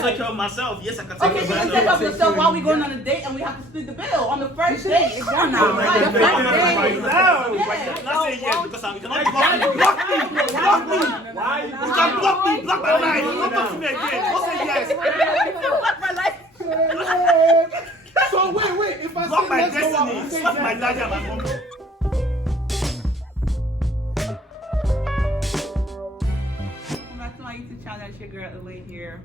can take care of myself. Yes, I can take Okay, so care you of take care of myself. yourself while we going on a date and we have to split the bill on the first date. Come on now. No, Like, the first date. Not saying yes because I'm gonna block me. Why? You can block me. Block my life. Don't talk to me again. Don't say yes. Block my life. So wait. If I Block say my let's go out, you destiny. say Block my yes. daddy and my mom. Welcome back to my YouTube channel. It's your girl Elaine here.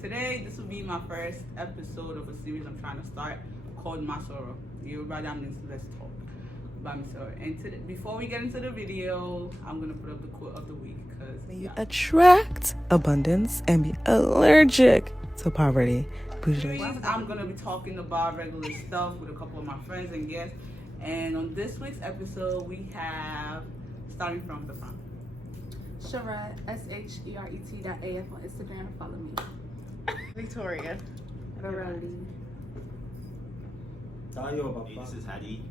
Today, this will be my first episode of a series I'm trying to start called MA SORO. Yoruba that means let's talk about MA SORO. And before we get into the video, I'm gonna put up the quote of the week because Attract abundance and be allergic to poverty. I'm gonna be talking about regular stuff with a couple of my friends and guests. And on this week's episode, we have starting from the front. Sheret, SHERET.AF on Instagram. Follow me. Victoria. Variety. This is Hadi.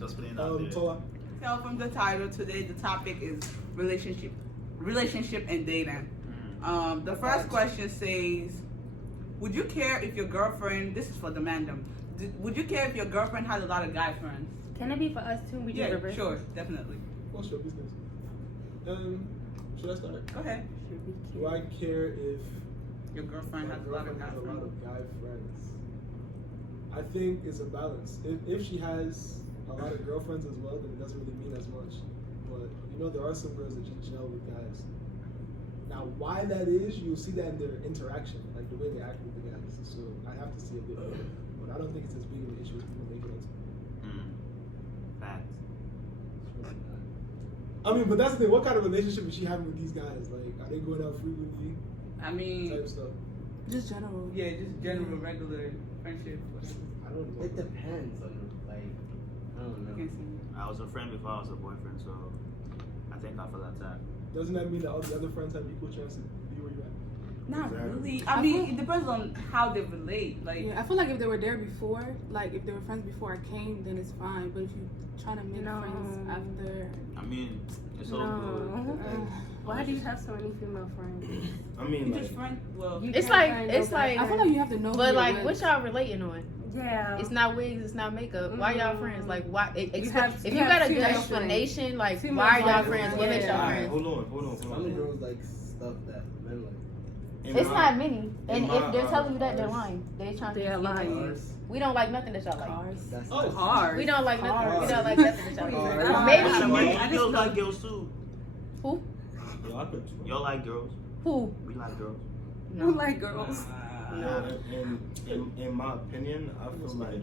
Just putting it out there. Tola. So from the title, today the topic is relationship and dating. The first question says, would you care if your girlfriend, this is for the mandem, would you care if your girlfriend has a lot of guy friends? Can it be for us too? We do Yeah, reverse. sure, definitely. What's your business? Should I start? Go ahead. Do I care if Your girlfriend my has a lot of girlfriend guy has a lot friends. of guy friends? I think it's a balance. If she has a lot of girlfriends as well, then it doesn't really mean as much. But there are some girls that just gel with guys. Now, why that is, you'll see that in their interaction, like the way they act with the guys. So I have to see a bit of it. But I don't think it's as big of an issue as people make it out. Facts. I mean, but that's the thing. What kind of relationship is she having with these guys? Like, are they going out frequently? I mean, Type stuff. Just general. yeah, just general, regular friendship. I don't know. It depends on, like, I don't I know. can see. I was a friend before I was a boyfriend, so I think I feel attacked. Doesn't that mean that all the other friends have equal chance to be where you're at? Not Exactly. really. I mean, it depends on how they relate. Like, Yeah, I feel like if they were there before, like if they were friends before I came, then it's fine. But if you trying to make friends after, I mean, it's all No. good. Why do you have so many female friends? I mean, you like, just friend. Well, It's like I feel like you have to know. who But you're like, with. what y'all relating on? Yeah. Oh. It's not wigs. It's not makeup. Why y'all friends? Like, why? If you have got a good female explanation, like, Female why are y'all friends, friends? What makes y'all yeah. friends? hold on. Some girls like stuff that men like. It's not many. And in if my they're telling you that, they're eyes- lying. They're trying to. They're be lying. Ours, We don't like nothing that y'all like. Cars. that's Oh, hard. We don't like nothing. We Cars. don't like nothing that y'all like. Cars. Maybe You girls like girls too. who? Y'all like girls. Who? We like girls. Who like girls? in my opinion, I feel like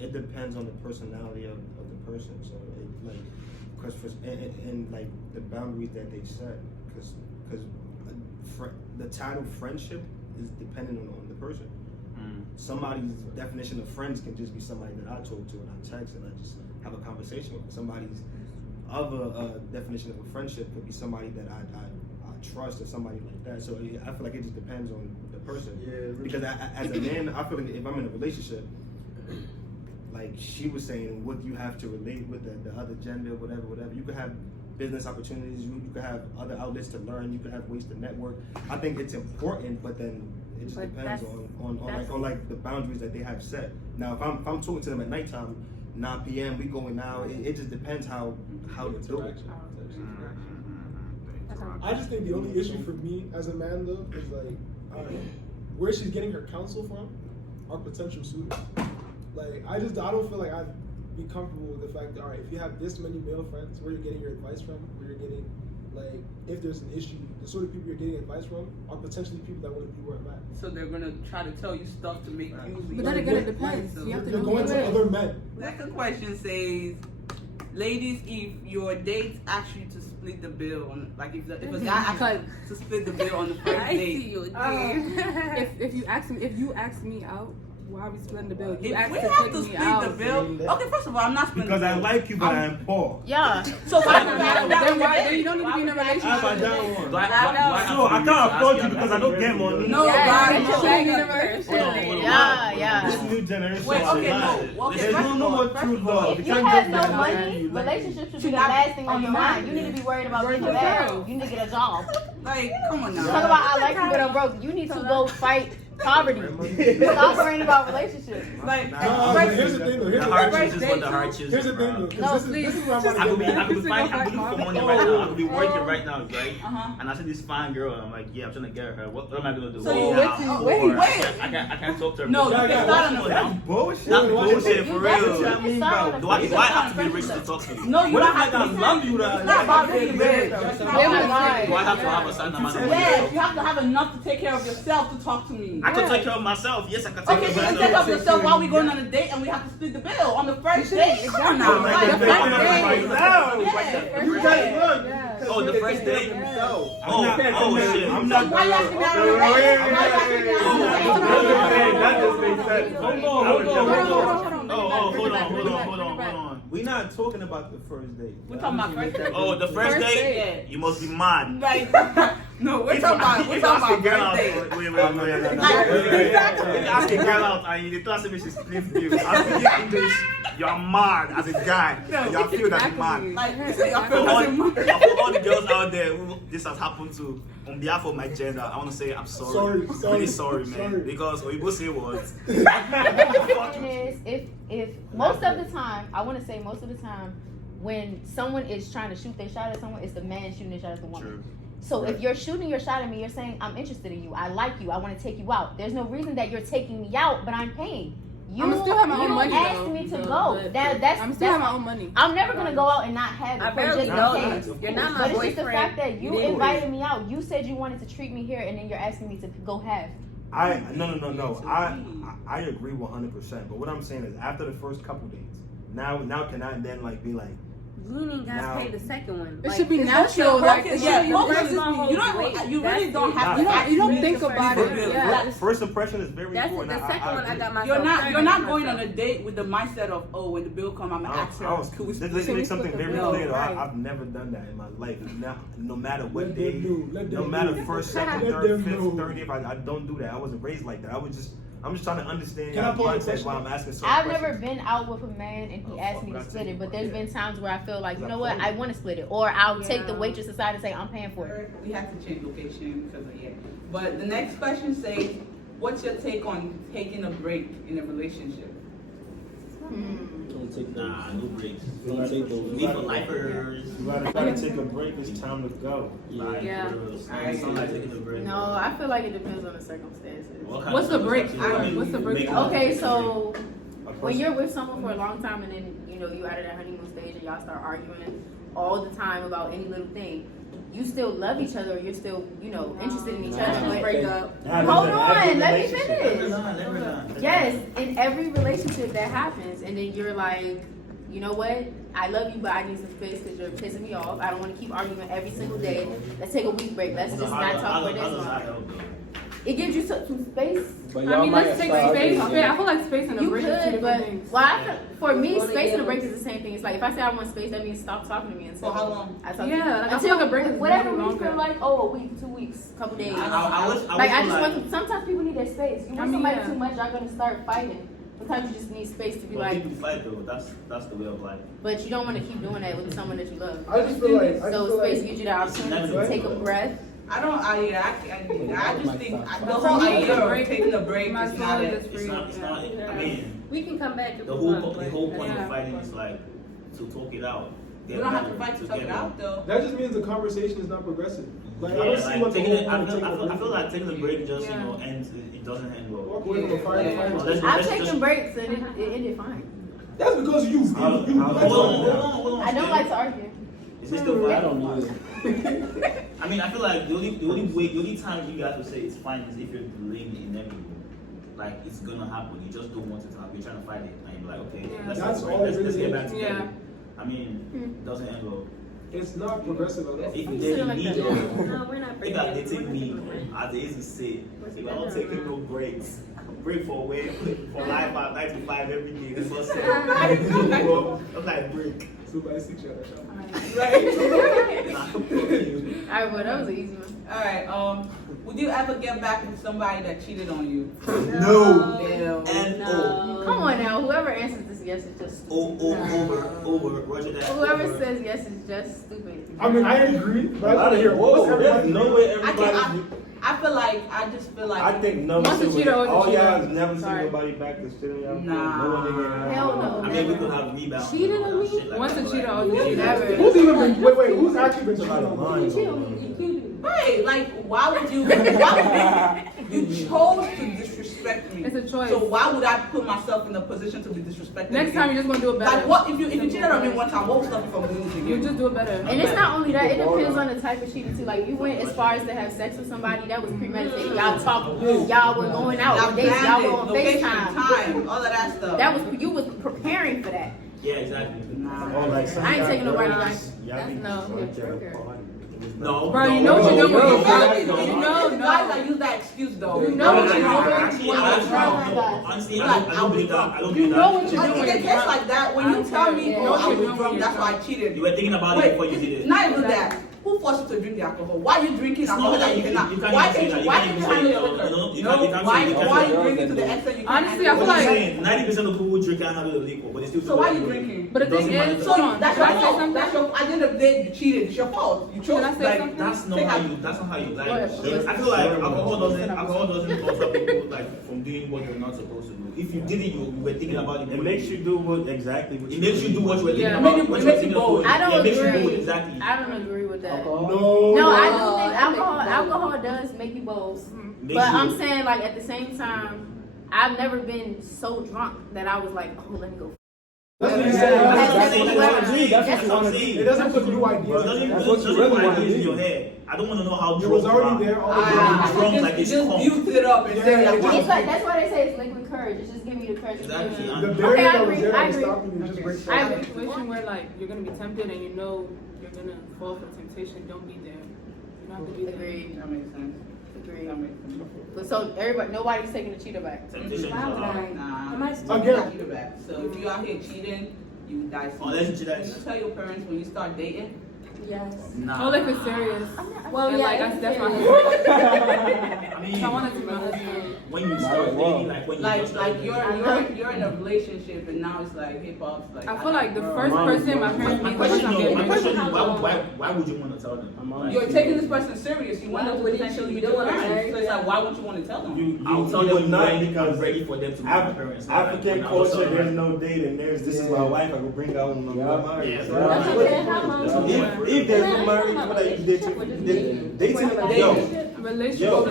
it depends on the personality of the person. So and like the boundaries that they set, because the title friendship is dependent on the person. Somebody's definition of friends can just be somebody that I talk to and I text and I just have a conversation with. Somebody's other definition of a friendship could be somebody that I trust or somebody like that. So I feel like it just depends on the person. Yeah. Because as a man, I feel like if I'm in a relationship, like she was saying, what you have to relate with the other gender, whatever. You could have business opportunities. You could have other outlets to learn. You could have ways to network. I think it's important, but then it just But depends on the boundaries that they have set. Now, if I'm talking to them at nighttime, 9 p.m. we going out. It just depends how to do it. I just think the only issue for me as a man though is like where she's getting her counsel from are potential suitors. Like I don't feel like I'd be comfortable with the fact that if you have this many male friends, where you're getting your advice from, where you're getting like if there's an issue, the sort of people you're getting advice from are potentially people that want to be where I'm at. so they're gonna try to tell you stuff to make you. But then again, it depends. You have to You're know going who to it is. other men. Second question says, ladies, if your date asks you to split the bill on, like if a guy asks you to split the bill on the first I see date, you again. If you ask me out, Why are we splitting the bill? If You we asked to have take to me split out. the bill. Okay, first of all, I'm not splitting Because the I bill. like you, but I am poor. Yeah. So why do you Then have that why? on Then the you don't need to be in a How about relationship. that one? Do I So I can't afford you because I don't get money. No, Yeah, God, get your no. bag in This new generation. Wait, okay, shit. no. Okay, There's first no of all, more first true of all, love. If You you can't have just no be like, money, you like- relationship should be Should the not last thing on be your mind. You need to be worried about Work getting it back. out. You need to get a job. Like, come on now. Talk about I like you, but I'm broke. You need to go fight poverty. Stop worrying about relationships. Like, No, first- here's the thing though. The Here's the hard thing. choose is what the hard choose. Here's the thing though. 'Cause No, this please. is where I'm I could gonna be, get I back. could be fine. I could be looking for money right now. I could be working right now, right? Uh-huh. And I see this fine girl, and I'm like, yeah, I'm trying to get her. What am I gonna do? So you Nah, wait, I'm wait, bored. wait. I can't talk to her. No, you Yeah, can yeah, start on Come the on, first. now. Bullshit. That's Yeah, bullshit You for definitely real. can start on the Do I first have to be time. rich to talk to you? No, you What don't if I have to got be love you? It's not about being rich. Oh my God. Do I have to have a certain amount of money? Yes, you have to have enough to take care of yourself to talk to me. I can take care of myself. Yes, I can take Okay, care so of you take care of myself. yourself while we going on a date and we have to split the bill on the first date. Come on now. Oh, Like, the the first first date. date. No. Yeah. You guys look. Oh, the first date? Oh, shit. I'm So not why you asking me out on a date? Why you asking me out on a date? That just makes sense. Hold on. Hold on. We're not talking about the first date. We're talking about first date. Oh, the first First date? date. You must be mad. Like, no, we're If talking about if you ask a girl out, first date. wait. Like, If you ask a girl out and you tell her she split bill, I speak English, you're mad as a guy. You feel that you're mad. Like, you say, I For feel all, like I'm for all the girls out there who this has happened to, on behalf of my gender, I want to say I'm sorry. Sorry. Really sorry, man. Sorry. Because Oyibo say was. The thing is, if most of the time, I want to say most of the time, when someone is trying to shoot their shot at someone, it's the man shooting their shot at the woman. True. So if you're shooting your shot at me, you're saying I'm interested in you, I like you, I want to take you out. There's no reason that you're taking me out, but I'm paying. You I'ma still have my own money, asked though. me to So, go. but That's I'm still have my own money. I'm never gonna go out and not have it. I for barely just know because. you. You're not my But it's boyfriend. just the fact that you didn't invited me out. You said you wanted to treat me here, and then you're asking me to go half. No. I agree 100%. But what I'm saying is, after the first couple dates, now can I then like be like, You ain't Now- got to pay the second one. It Like, should be it's natural. Like, Okay, it yeah, should- most that's of this, my whole you don't, weight. you really That's don't it. have to. You don't- ask you don't me think to about split it. the bill. Yeah. Like, first impression is very That's important. the second one. I got myself. You're not pregnant going on myself. a date with the mindset of, oh, when the bill come, I'm gonna ask her. Can we Let's split make it? something split the very bill? clear. Though. Right. I've never done that in my life. No matter what Let day, them do. Let no them matter do. first, second, Let third, them fifth, know. 30th, I don't do that. I wasn't raised like that. I'm just trying to understand Can I your pose a context question? while I'm asking certain I've questions. never been out with a man and he Oh, asked fuck, me to that's split it, but it. there's Yeah. been times where I feel like, you That's know what, cool. I want to split it, or I'll take the Yeah. waitress aside and say I'm paying for it. We have to change location because of But the next question says, what's your take on taking a break in a relationship? Don't take Nah, no breaks. Don't take those. We for lifers. You gotta take a break. It's time to go. Yeah. Somebody taking a break. No, I feel like it depends on the circumstances. What kind What's of the break? circumstances? What's the break? Make Okay, it- so A when person- you're with someone for a long time and then you out of that honeymoon stage and y'all start arguing all the time about any little thing, you still love each other, you're still, interested in each other. But Break up. hold on, let me finish. Never done. Yes, in every relationship that happens, and then you're like, you know what? I love you, but I need some space because you're pissing me off. I don't want to keep arguing every single day. Let's take a week break. Let's just not talk for this long. It gives you some space. But I y'all mean, might let's take start space. arguing. Yeah, I feel like space and a You break is two could, but different things. for me, space and a break is the same thing. It's like if I say I want space, that means stop talking to me until For how long? I talk Yeah, to you. like, I feel Until like a break is whatever really we longer. feel like. Oh, a week, 2 weeks, couple days. I wish Like I just like, want. Sometimes people need their space. You want I mean, somebody yeah. too much, y'all gonna start fighting. Sometimes you just need space to be but like. people fight though. That's the way of life. But you don't want to keep doing that with someone that you love. I just feel like. So space gives you the opportunity to take a breath. I just think the whole idea of taking a break My is not son it. is It's not. I mean, We can come back if the we whole want. the but- whole point Yeah. of fighting is like to talk it out. You don't have to fight to talk it out though. That just means the conversation is not progressive. Like I Yeah, don't see like what the taking whole it. I point of feel, taking I feel like taking a break just Yeah. ends. It doesn't end well. walk away from a fire. Yeah. Unless- I've unless taken just- breaks and it ended fine. That's because you. Hold on. I don't like to argue. Is this still I fine? don't either. I mean, I feel like the only time you guys will say it's fine is if you're delaying the inevitable. Like it's gonna happen. You just don't want it to happen. You're trying to fight it, and you're like, okay, Yeah. let's That's take a all break. it Let's really get back is. together. Yeah. I mean, it doesn't end well. It's not progressive enough. If I'm they still like need that. it, No, we're not if breaking I it. dating me, as they used to say, if I'm not taking no breaks, break for work, for life at 9 to 5 every day. That's what's I'm like break. 2 by 6 shot. Alright, well, that was an easy one. Alright, would you ever get back with somebody that cheated on you? No. Ew. N-O. Come on now, whoever answers this yes is just stupid. Over. Roger that. Whoever says yes is just stupid. I mean, I agree, but I want to hear what's everybody. No way I just feel like I think no Once a cheater, always a all cheater. y'all has never seen Sorry. nobody back to shit on y'all. Nah. No one nigga. Hell no. I mean, we could have rebounds. Cheated on me? Shit like Once that, a but cheater, like- always a cheater. Never. Who's even been? Wait. Who's actually been cheating Somebody on lying. Right, like why would you you chose to disrespect me? It's a choice. So why would I put myself in a position to be disrespected? Next time you're just gonna do it better. like what if you cheated on me one time, what would stop you from doing it You again? just do it better. And it's not only that, it depends on the type of cheating too. Like you went as far as to have sex with somebody that was premeditated. Y'all talked, y'all were going out on dates, y'all were on location, FaceTime. time, all of that stuff. That was you was preparing for that. Yeah, exactly. Or like some I ain't y'all taking nobody girls, back. y'all That's be no, drunk you're at a triggered. party. No. Bro, you know what you're doing. You You know, know, guys that use that excuse though. You know what you're doing. Honestly, I don't believe that. I don't You believe know that. what you're Like, doing. in a case like that, when you tell me, Yeah. oh, I was drunk, that's why I cheated. You were thinking about it Wait, before you did it. not even that. Who forced you to drink the alcohol? Why are you drinking It's alcohol not that that you cannot? you can't Why even say can't that. you? You Why can't can't you even handle say your that. liquor? No, you No, can't say why you can't are say you that. drinking to the extent you can't? Honestly, I handle feel What your I'm like- saying, 90% of people who drink can't handle the liquor, but they still. So why are you drinking? But the thing is, So hold on. that's Should your I say fault. something? That's your. At the end of the day, you cheated. It's your fault. You chose. Should I say like, something? That's not Take how out- you. That's not how you like. What? I feel like alcohol doesn't stop people like from doing what they're not supposed to do. If you did it, you were thinking about it. It makes you do what exactly. It makes you do what you were thinking Yeah. about. It makes What you you were thinking bold. about. I don't Yeah, it makes you bold, agree. exactly. I don't agree with that. No, No, I do think alcohol does make you bold. Makes But you- I'm saying like at the same time, I've never been so drunk that I was like, oh, let me go. That's what you Yeah. said. That's what I'm That's saying. what That's what I'm I'm saying. saying. That's what I'm It saying. doesn't put new It ideas. doesn't in put your head. what you really wanna ideas in do. your head. I don't want to know how It drunk was you already are. there all the Ah. time. Drunk like you it's just calm. used it up and said Yeah, that. it's It's like that's why they say it's liquid courage. It's just giving you the courage. Exactly. To The do it. barrier Okay, I that was agree. there I was agree. stopping you just breaks I I down. agree. situation where like you're gonna be tempted and you know you're gonna fall for temptation. Don't be there. You don't have to be there. Agreed. That makes sense. Agreed. That makes sense. But so everybody, nobody's taking the cheater back. Temptation is Why would allowed. I? Nah. Am I Again. Cheater back. So if you out here cheating, you die soon. Unless you cheat You tell your parents when you start dating. Yes. Nah. Only if it's serious. Well, And, yeah, like, it's that's my serious. I mean, I wanted to be my husband. when you start dating, like when you Like just start like you're in a relationship and now it's like hip hop's like. I feel like the got a first girl. person my parents My meet question is I'm is, getting my married. question is, why would you want to tell them? Like, You're taking this person serious. You want them to What did potentially you be do your when I parents. married So it's like, them? why would you want to tell them? I'll tell you them would not when because I'm ready for them to be my parents. African Like, when I was culture, young, there's no dating. There's this is my wife. I will bring her home. I'm married. Yeah. That's okay. How long? If there's no marriage, what are you dating? Dating? Yo, Relationship. Yo,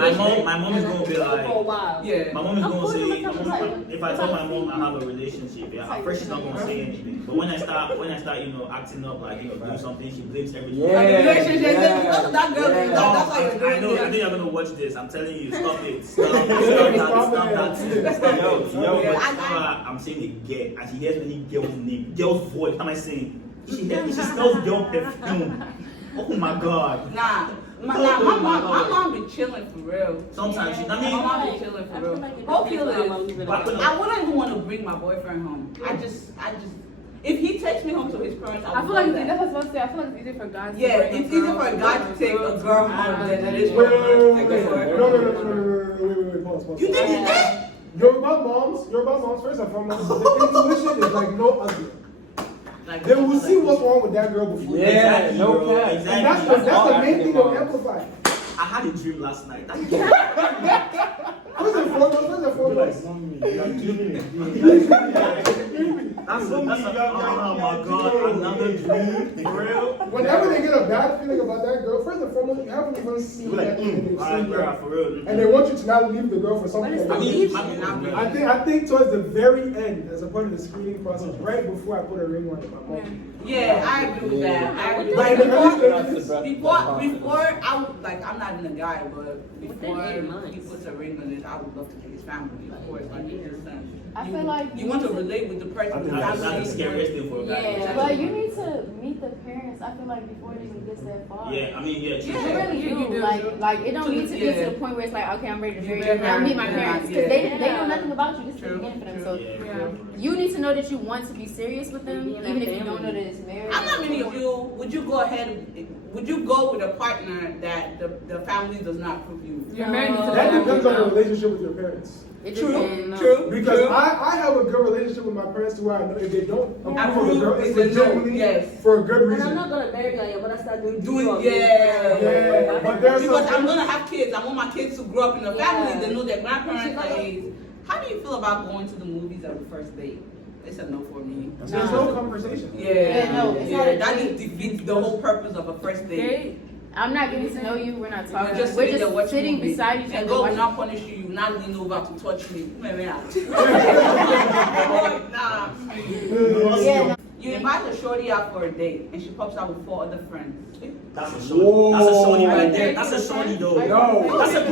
my mom is gonna be For a like. while. Yeah. My mom is Of gonna course, say, I'm gonna tell if I tell my mom I have a relationship, yeah, at first she's not gonna say anything. But when I start, acting up, like, doing something, she blames everything. Yeah. Like, the relationship, Yeah. that girl, Yeah. that's why you're doing I know. I it. think you're gonna watch this. I'm telling you, stop it. Stop that. Yo, Yeah, but I'm saying a girl, and she hears any girl's name, girl's voice. What am I saying? She smells girl perfume. Oh my god. Nah. My mom be chilling for real. Sometimes she, I My mean, mom be chilling for real. Whole kill is, I wouldn't even want to bring my boyfriend home. I just, if he takes me home to his parents, I feel like that's what I was about to say. I feel like it's easier for guys. yeah, to bring it's a easier girl for a guy to take a girl home than it is Wait, for wait, a wait, girl. no, pause. you think it's that? Yoruba moms, first and foremost, the intuition is like no other. Like, They will see what's wrong with that girl before. Yeah, Exactly, no bro, cap. exactly. And that's the main thing they'll amplify. I had a dream last night. First and foremost. Oh my god, another dream. For real? Whenever they get a bad feeling about that girl, first and foremost, you haven't even seen that thing and they've Alright, seen girl, that. for real. And they want you to now leave the girl for something that I they mean, I think towards the very end, as a part of the screening process, right before I put a ring on it, my mom Yeah, I agree with that. I agree with Like, that. Before I would like, I'm not even a guy, but before Within 8 months. he puts a ring on it, I would love to meet his family. Of course, like it makes sense. I feel like you want to relate with the person. I think that's the scariest thing for a guy. yeah, but you need to meet the parents. I feel like before it even gets that far. Yeah, I mean, yeah, true. You really you do. do. Like it don't need to be to the point where it's like, okay, I'm ready to marry you. Now meet my parents because they know nothing about you. This is the beginning for them. So you need to know that you want to be serious with them, even if you don't know that it's marriage. I'm not many of you. Would you go ahead? Would you go with a partner that the family does not approve you? You're married to That the depends on your relationship with your parents. True. Because I have a good relationship with my parents to where I know if they don't approve of the girl, it's legitimately for a good And reason. I'm not gonna marry you, but I start doing Yeah, but there's Because some I'm gonna have kids. I want my kids to grow up in a family. They know their grandparents. Like, how do you feel about going to the movies at the first date? It's a no for me. there's no conversation. Yeah, no, it's not a that date. just defeats the whole purpose of a first date. I'm not getting to know you. We're not talking. We're just sitting beside each and other. God will not punish you. You will not lean over to touch me. Nah. Yeah, no. You invite a shorty out for a date, and she pops out with 4 other friends. That's a shorty. That's a shorty right there. That's a shorty though. No. That's a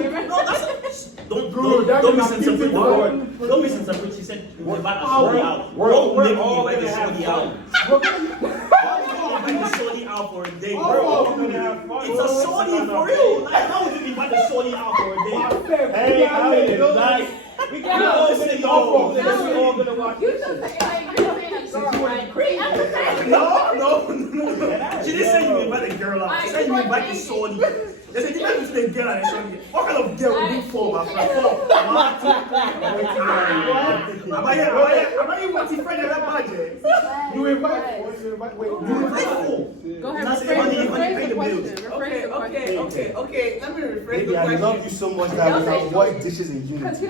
Dude, that don't cannot misinterpret be the true. word. Don't misinterpret. She said you invite a shorty out. Don't make me invite the shorty out. Invite the shorty out for a date. It's a shorty for real. Like how would you invite the shorty out for a date? Hey, Alex, like, we You know, say y'all we're all gonna watch You this just shit. say like you're saying a girl, right? No. She didn't say you invite a girl out. She said you invite the shorty. There's a difference between a girl and a shorty. What kind of girl would you fall, my friend? One, two, three. Am I even want to friend in that budget? You invite. Wait. You invite four. Go ahead, That's rephrase the money pay the the bills. question. Rephrase the question. Okay. Let me rephrase Baby, the I question. love you so much that without what dishes and you. Because you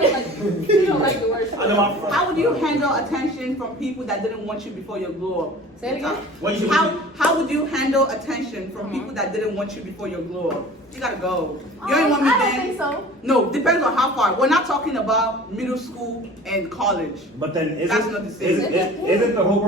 don't like the word. I know my friend. How would you handle attention from people that didn't want you before you glow up? Say it again. What you How would you handle attention from people that didn't want you before you glow up? You gotta go. You ain't want me I don't then. think so. No, depends on how far. We're not talking about middle school and college. But then That's not the same. isn't the whole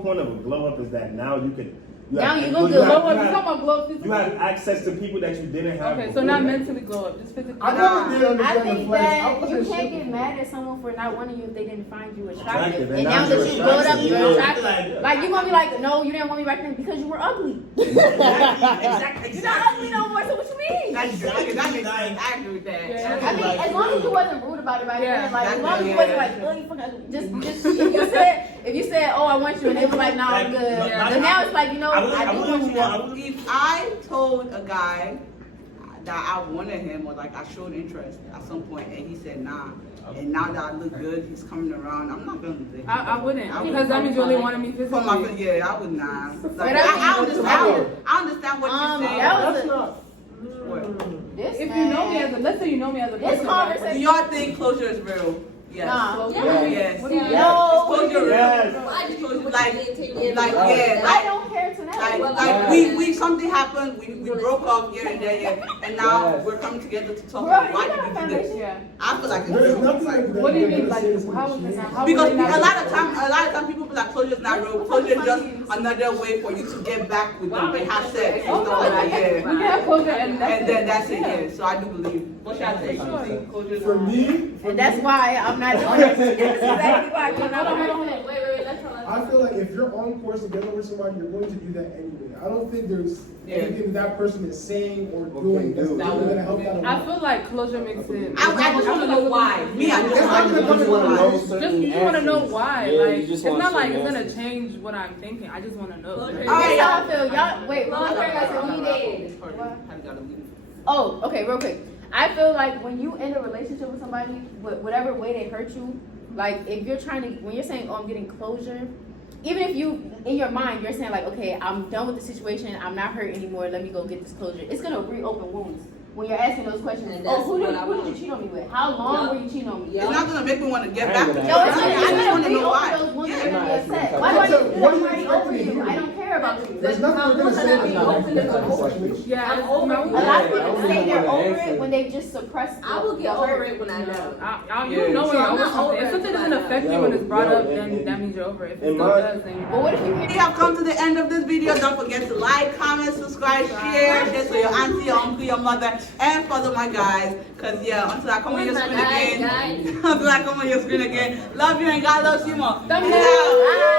point of a glow up is that now you can. Now you have- go you glow have- up. Glow up, you you have- talking about glow up physically? You have access to people that you didn't have. Okay, so before. not mentally glow up, just physically. I never did I understand the think flex. I that you wasn't can't sure. get mad at someone for not wanting you if they didn't find you Attractive, attractive. and And now now that you're you glowed up, attractive. you're Yeah. attractive. Like you're gonna be like, no, you didn't want me back then because you were ugly. Exactly. You're not ugly no more. So what you mean? That makes sense. I agree with that. Yeah. I mean, as long as you wasn't rude about it by then, like as long as you exactly, wasn't like, oh, you fucking just if you said, oh, I want you, and they were like, no, I'm good. Then now it's like, you know, I do want you. If I told a guy that I wanted him or like I showed interest at some point and he said nah, and now that I look good, he's coming around, I'm not gonna do that. I wouldn't, because that means you only wanted me For my physically. yeah, I would not. Like, But I I understand what you're saying. that was That's a, not. What? this If man. you know me as a, let's say you know me as a This person. conversation- Do y'all think closure is real? Yes. Nah. Yes. What do you mean? No. Closure real. Yes. Why did you do what Like- you did? Take me like, everywhere. yeah, I don't care to that. Like we something happened, we broke up here and there, yeah, and now we're coming together to talk Bro, about you why got did a we do this? foundation? Yeah. I feel like There's it's nothing like that. What do you mean? that Like, says how was machine. it? How because would they not- a lot of time people feel like closure is not real. Closure is just another way for you to get back with them and have sex and Oh, stuff like that. we Yeah. can have closure and And then that's it. Yeah. Yeah. So I do believe. What should I say? Sure. You think closure is For real? me, And that's why I'm not doing it. That's exactly why I'm Hold on, not hold doing on, it. wait, let's hold on. I feel like if you're on course to get over somebody, you're going to do that anyway. I don't think there's Yeah. anything that person is saying or doing that's do. going to help that I along. feel like closure makes sense. I just want to know why. Me, I just It's not want to gonna come know in one of why. those. Just you just want to know why. Yeah, Like you just it's want not like some it's gonna answers. change what I'm thinking. I just want to know. Closure. That's how I feel. Y'all, wait, I one gotta- thing I said, I we gotta- did. I gotta leave. Oh, okay, real quick. I feel like when you end a relationship with somebody, whatever way they hurt you, like if you're trying to, when you're saying, oh, I'm getting closure, even if you, in your mind, you're saying like, okay, I'm done with the situation, I'm not hurt anymore, let me go get this closure. It's gonna reopen wounds. When you're asking those questions, And oh, that's who what did I you want. cheat on me with? How long were you cheating on me? It's not gonna make me want to get back with you. No, it's I gonna, just I'm want gonna to know why. reopen those wounds and Yeah. be upset. Why do I need to feel What do you like I'm expect over me to you? hear? I don't care about you. There's nothing you're going to say that's not open that's to not the situation. Yeah, I'm it's over my- it. A lot of people I say they're don't over answer. it when they just suppress. I will get the hurt. over it when I know. You know when So you're I'm over not something. over If it something till doesn't I know. especially when it's brought up, then that means you're over it. If it still does, then But what if you We have come to the end of this video. Don't forget to like, comment, subscribe, share to your auntie, your uncle, your mother, and follow my guys. Cause yeah, until I come on your screen again, until I come on your screen again, love you and God loves you more. thumbs up. Bye.